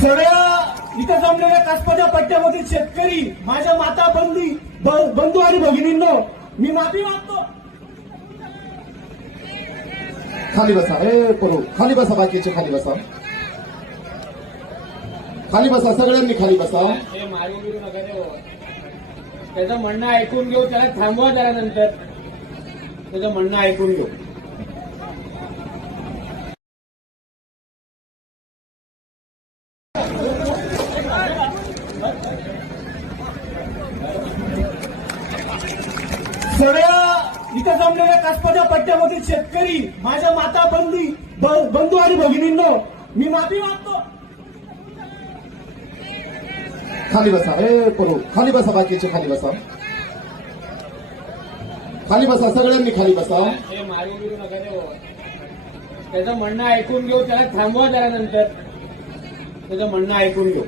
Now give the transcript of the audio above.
सगळ्या इथं जमलेल्या कसबाच्या पट्ट्यामधील शेतकरी, माझ्या माता बंधू आणि भगिनींनो, मी माफी मागतो. खाली बसा. परू खाली बसा. बाकीचे खाली बसा. खाली बसा. सगळ्यांनी खाली बसा. ते मारू बिरू नका ते. त्याचं म्हणणं ऐकून घेऊ. त्याला थांबवा जरा. नंतर त्याचं म्हणणं ऐकून घेऊ. सगळ्या इथं जमलेल्या कसबाच्या पट्ट्यामधील शेतकरी, माझ्या माता बंधू आणि भगिनींनो, मी माफी मागतो. खाली बसा. परू खाली बसा. बाकीचे खाली बसा. खाली बसा. सगळ्यांनी खाली बसा. ते मारू बिरू नका ते. त्याचं म्हणणं ऐकून घेऊ. त्याला थांबवा जरा. नंतर त्याचं म्हणणं ऐकून घेऊ.